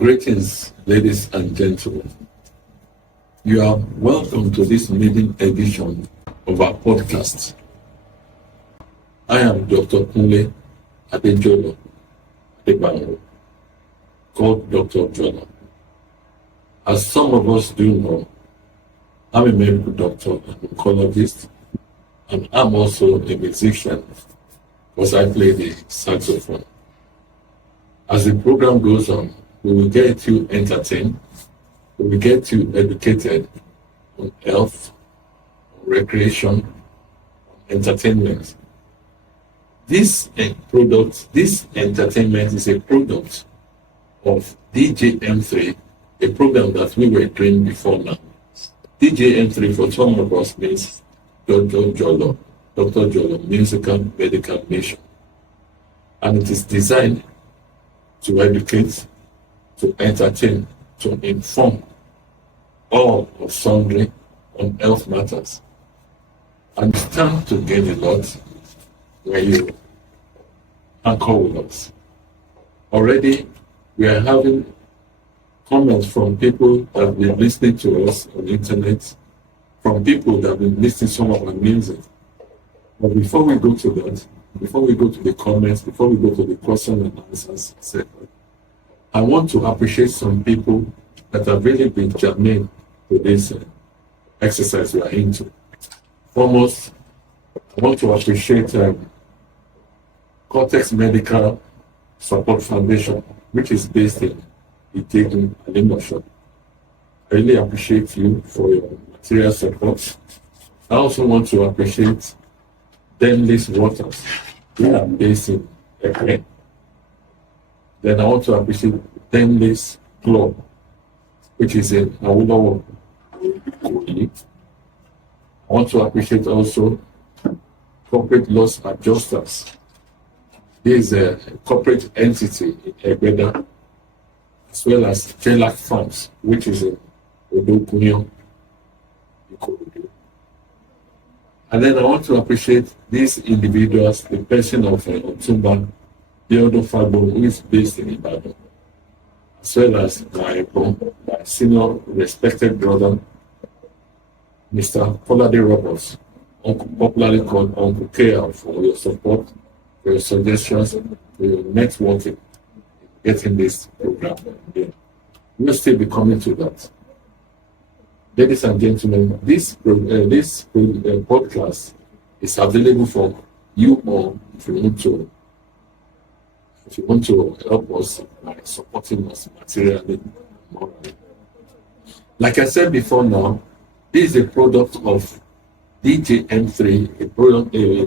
Greetings, ladies and gentlemen. You are welcome to this maiden edition of our podcast. I am Dr. Kunle Adejolo Adebanjo, called Dr. Jola. As some of us do know, I'm a medical doctor and oncologist, and I'm also a musician because I play the saxophone. As the program goes on, we will get you entertained, we will get you educated on health, on recreation, on entertainment. This entertainment is a product of DJM3, a program that we were doing before now. DJM3 for some of us means Dr. Jolo, Musical Medical Mission. And it is designed to educate, to entertain, to inform all of sundry on health matters. And stand to gain a lot when you anchor with us. Already, we are having comments from people that have been listening to us on the internet, from people that have been listening to some of our music. But before we go to that, before we go to the comments, before we go to the question and answers segment, I want to appreciate some people that have really been germane to this exercise we are into. Foremost, I want to appreciate Cortex Medical Support Foundation, which is based in Itegun, Alimosho. I really appreciate you for your material support. I also want to appreciate Denlis Waters, who are based in Ekpe. Then I want to appreciate Denlis Club, which is in Awolowo. I want to appreciate also Corporate Loss Adjusters. This is a corporate entity in Egbeda, as well as Jelak Farms, which is in Odokunyo, Ikorodu. And then I want to appreciate these individuals, the person of Otumba Theodore Fagbo, who is based in Ibadan, as well as my senior respected brother, Mr. Kolade Roberts, popularly called Uncle KL, for your support, for your suggestions, for your networking in getting this program. We'll still be coming to that. Ladies and gentlemen, this podcast is available for you all if you want to help us by supporting us materially and morally. Like I said before now, this is a product of DJM3, a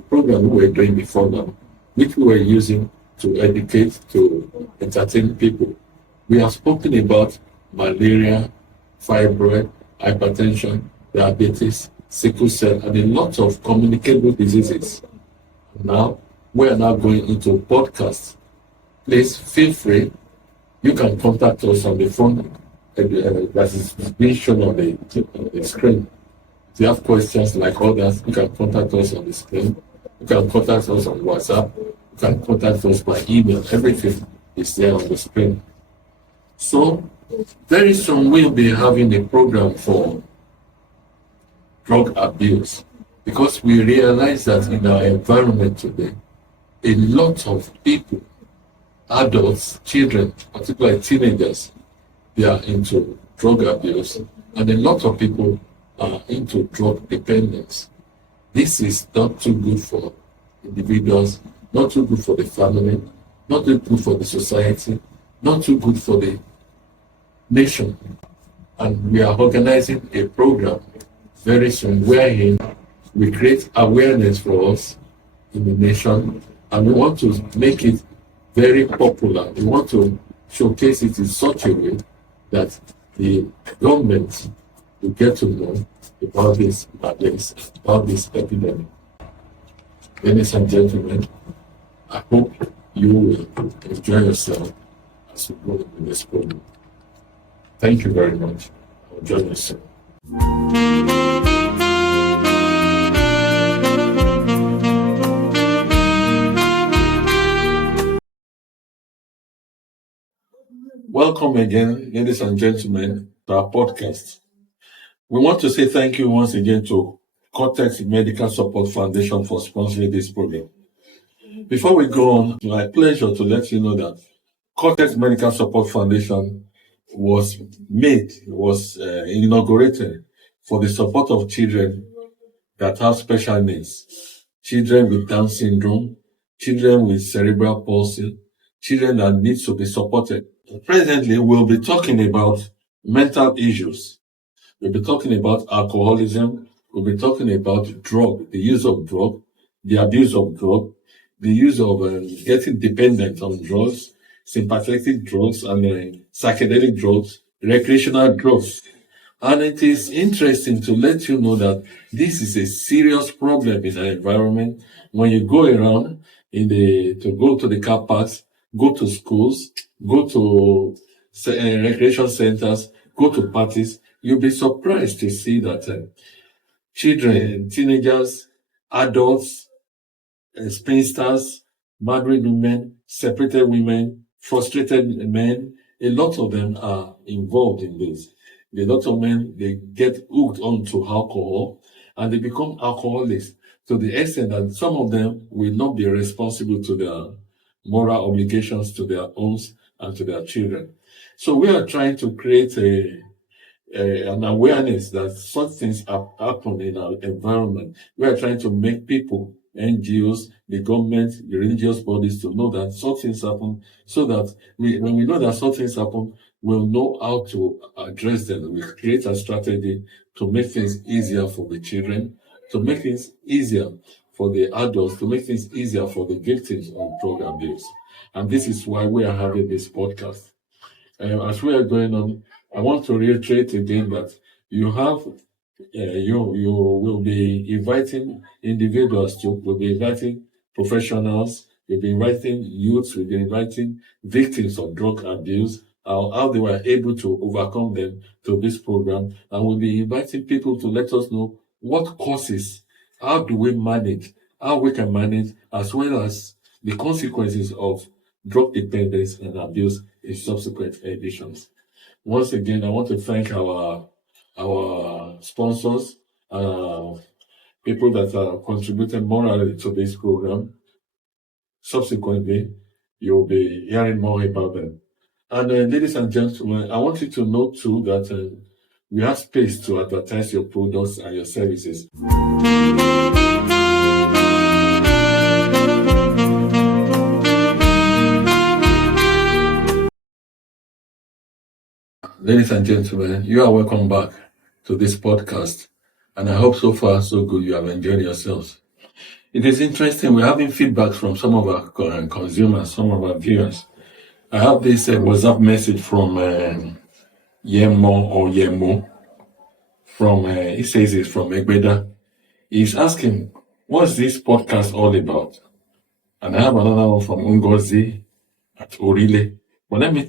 program we were doing before now, which we were using to educate, to entertain people. We have spoken about malaria, fibroid, hypertension, diabetes, sickle cell, and a lot of communicable diseases. Now, we are now going into podcasts. Please feel free. You can contact us on the phone that is being shown on the screen. If you have questions like others, you can contact us on the screen. You can contact us on WhatsApp. You can contact us by email. Everything is there on the screen. So, very soon we'll be having a program for drug abuse, because we realize that in our environment today, a lot of people, adults, children, particularly teenagers, they are into drug abuse, and a lot of people are into drug dependence. This is not too good for individuals, not too good for the family, not too good for the society, not too good for the nation. And we are organizing a program very soon wherein we create awareness for us in the nation, and we want to make it very popular. We want to showcase it in such a way that the government will get to know about this epidemic. Ladies and gentlemen, I hope you will enjoy yourself as we go in this program. Thank you very much. I'll join you soon. Welcome welcome again, ladies and gentlemen, to our podcast. We want to say thank you once again to Cortex Medical Support Foundation for sponsoring this program. Before we go on, it's my pleasure to let you know that Cortex Medical Support Foundation was inaugurated for the support of children that have special needs, children with Down syndrome, children with cerebral palsy, children that need to be supported. Presently, we'll be talking about mental issues. We'll be talking about alcoholism. We'll be talking about the use of drug, the abuse of drug, the use of getting dependent on drugs, sympathetic drugs, and psychedelic drugs, recreational drugs. And it is interesting to let you know that this is a serious problem in our environment. When you go around to go to the car parks, go to schools, go to recreation centers, go to parties, you'll be surprised to see that children, teenagers, adults, spinsters, married women, separated women, frustrated men, a lot of them are involved in this. A lot of men, they get hooked onto alcohol and they become alcoholics to the extent that some of them will not be responsible to their moral obligations to their own and to their children. So we are trying to create an awareness that such things happen in our environment. We are trying to make people, NGOs, the government, the religious bodies to know that such things happen, so that when we know that such things happen, we'll know how to address them. We create a strategy to make things easier for the children, to make things easier for the adults, to make things easier for the victims of drug abuse. And this is why we are having this podcast. As we are going on, I want to reiterate again that you will be inviting individuals we'll be inviting professionals, we'll be inviting youths, we'll be inviting victims of drug abuse, how they were able to overcome them to this program, and we'll be inviting people to let us know what causes, how do we manage, how we can manage, as well as the consequences of drug dependence and abuse in subsequent editions. Once again, I want to thank our sponsors, people that are contributing morally to this program. Subsequently, you'll be hearing more about them. And ladies and gentlemen, I want you to know too that we have space to advertise your products and your services. Ladies and gentlemen, you are welcome back to this podcast, and I hope so far so good you have enjoyed yourselves. It is interesting, we're having feedback from some of our consumers, some of our viewers. I have this WhatsApp message from Yemo, from he says it's from Egbeda. He's asking, what's this podcast all about? And I have another one from Ngozi at Orile. But let me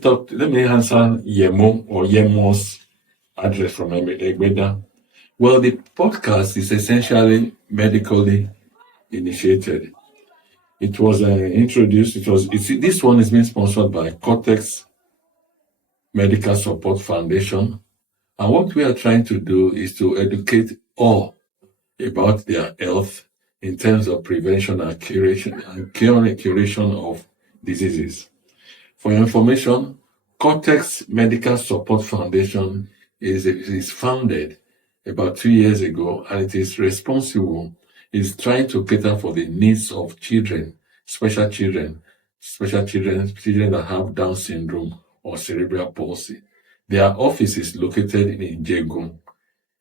answer Yemo or Yemo's address from Egbeda. Well, the podcast is essentially medically initiated. It was introduced, this one is being sponsored by Cortex Medical Support Foundation. And what we are trying to do is to educate all about their health in terms of prevention and curation of diseases. For your information, Cortex Medical Support Foundation is founded about 2 years ago, and it is trying to cater for the needs of children, special children that have Down syndrome or cerebral palsy. Their office is located in Ijegun,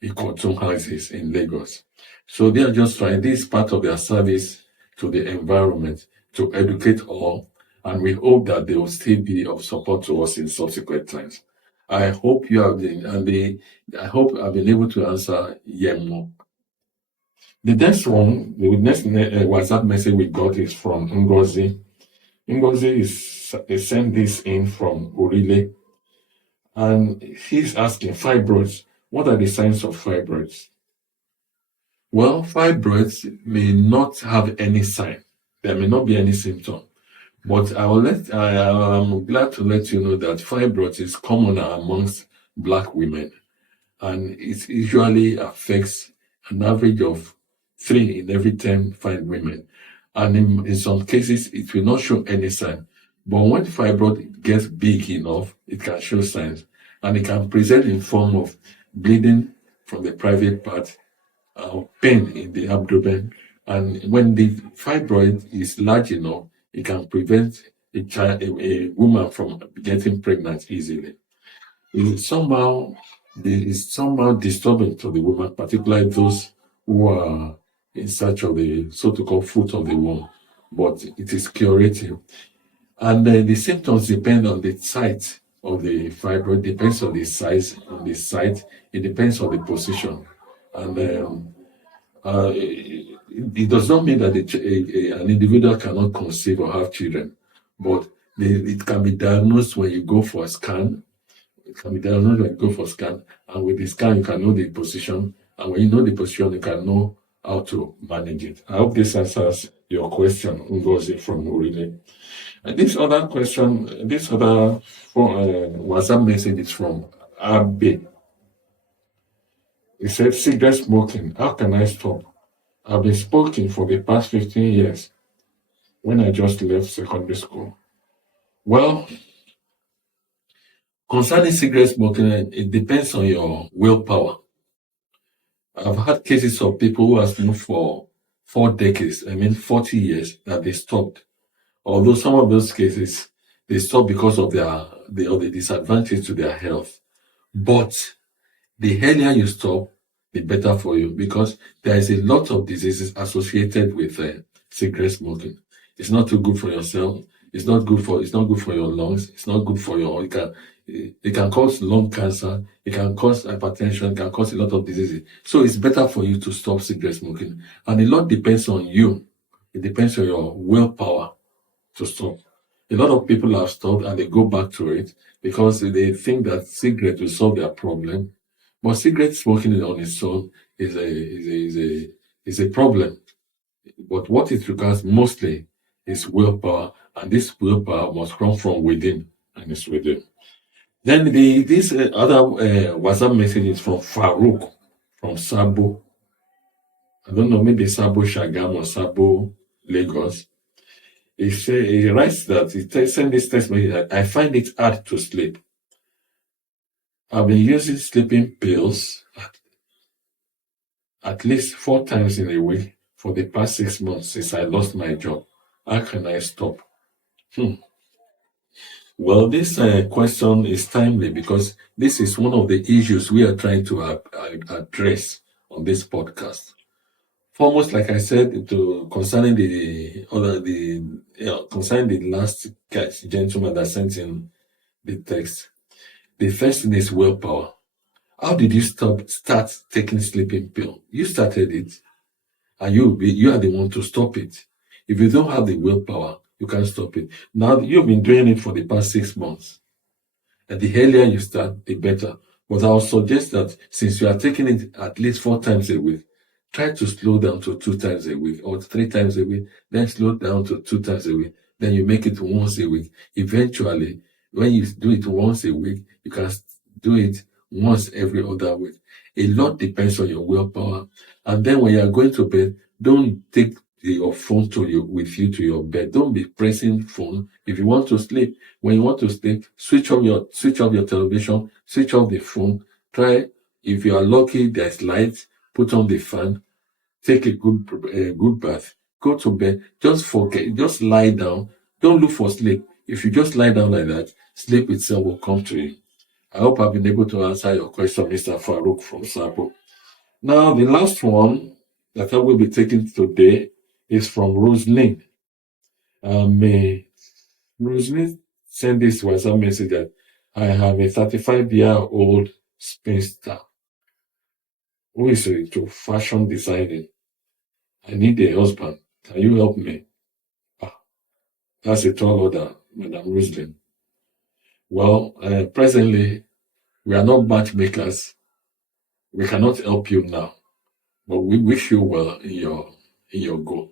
Ikotun houses in Lagos. So they are just trying, this is part of their service to the environment, to educate all, and we hope that they will still be of support to us in subsequent times. I hope you have been, I hope I've been able to answer Yemo. The next WhatsApp message we got is from Ngozi. Ngozi sent this in from Orile, and he's asking, fibroids, what are the signs of fibroids? Well, fibroids may not have any sign. There may not be any symptom. But I'm glad to let you know that fibroids is common amongst Black women, and it usually affects an average of 3 in every 10 fine women. And in some cases, it will not show any sign. But when fibroid gets big enough, it can show signs, and it can present in form of bleeding from the private part, pain in the abdomen. And when the fibroid is large enough, it can prevent a woman from getting pregnant easily. It's somehow disturbing to the woman, particularly those who are in search of the so-called fruit of the womb. But it is curative. And the symptoms depend on the site of the fibroid, depends on the size, on the site, it depends on the position. And it does not mean that an individual cannot conceive or have children, but it can be diagnosed when you go for a scan. It can be diagnosed when you go for a scan, and with the scan, you can know the position. And when you know the position, you can know how to manage it. I hope this answers your question, Ngozi from Urile. And this other question, this other WhatsApp message is from Abe. He said, cigarette smoking, how can I stop? I've been smoking for the past 15 years when I just left secondary school. Well, concerning cigarette smoking, it depends on your willpower. I've had cases of people who have smoked for 4 decades, 40 years, that they stopped. Although some of those cases, they stopped because of the disadvantage to their health. But the earlier you stop, the better for you, because there is a lot of diseases associated with cigarette smoking. It's not too good for yourself. It's not good for your lungs. It's not good for your. It can cause lung cancer. It can cause hypertension. It can cause a lot of diseases. So it's better for you to stop cigarette smoking. And a lot depends on you. It depends on your willpower to stop. A lot of people have stopped and they go back to it because they think that cigarette will solve their problem. But cigarette smoking on its own is a problem. But what it requires mostly is willpower, and this willpower must come from within, and it's within. Then this other WhatsApp message is from Farouk from Sabo. I don't know, maybe Sabo Shagam or Sabo Lagos. He writes that he sent this text message. I find it hard to sleep. I've been using sleeping pills at least 4 times in a week for the past 6 months since I lost my job. How can I stop? Well, this question is timely because this is one of the issues we are trying to address on this podcast. Foremost, like I said, concerning concerning the last gentleman that sent in the text, the first thing is willpower. How did you start taking sleeping pill? You started it, and you are the one to stop it. If you don't have the willpower, you can't stop it. Now you've been doing it for the past 6 months, and the earlier you start, the better. But I would suggest that since you are taking it at least 4 times a week, try to slow down to 2 times a week or 3 times a week, then slow down to 2 times a week. Then you make it once a week. Eventually, when you do it once a week, you can do it once every other week. A lot depends on your willpower. And then when you are going to bed, don't take your phone with you to your bed. Don't be pressing phone. If you want to sleep, when you want to sleep, switch off your television, switch off the phone. Try, if you are lucky, there's light, put on the fan, take a good bath, go to bed. Just lie down. Don't look for sleep. If you just lie down like that, sleep itself will come to you. I hope I've been able to answer your question, Mr. Farouk from Sabo. Now, the last one that I will be taking today is from Roslyn. May Roslyn send this WhatsApp message that I have a 35-year-old spinster who is into fashion designing. I need a husband. Can you help me? That's a tall order, Madam Roslyn. Well, presently, we are not matchmakers. We cannot help you now, but we wish you well in your goal.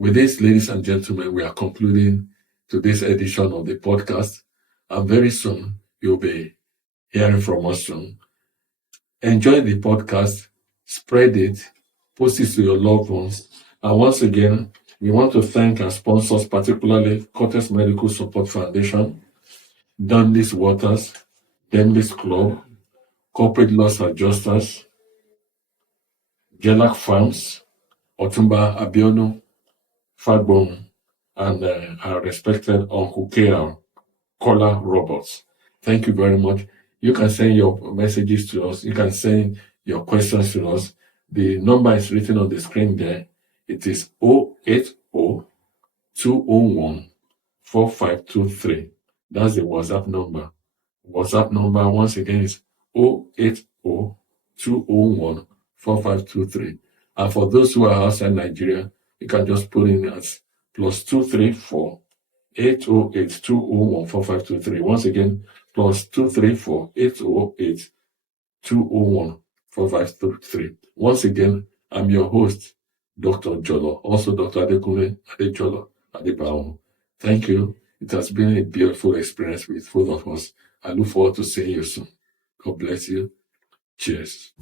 With this, ladies and gentlemen, we are concluding today's edition of the podcast. And very soon, you'll be hearing from us soon. Enjoy the podcast, spread it, post it to your loved ones. And once again, we want to thank our sponsors, particularly Cortes Medical Support Foundation, Dundas Waters, Dennis Club, Corporate Loss Adjusters, Jelak Farms, Otumba Abionu, Fagbon, and our respected Uncle KR, Kola Roberts. Thank you very much. You can send your messages to us. You can send your questions to us. The number is written on the screen there. It is 080-201-4523. That's the WhatsApp number. WhatsApp number, once again, is 080-201-4523. And for those who are outside Nigeria, you can just put in as +234 808 201 4523. Once again, +234 808 201 4523. Once again, I'm your host, Dr. Jolo, also Dr. Adekunle Adejolo Adebaum. Thank you. It has been a beautiful experience with both of us. I look forward to seeing you soon. God bless you. Cheers.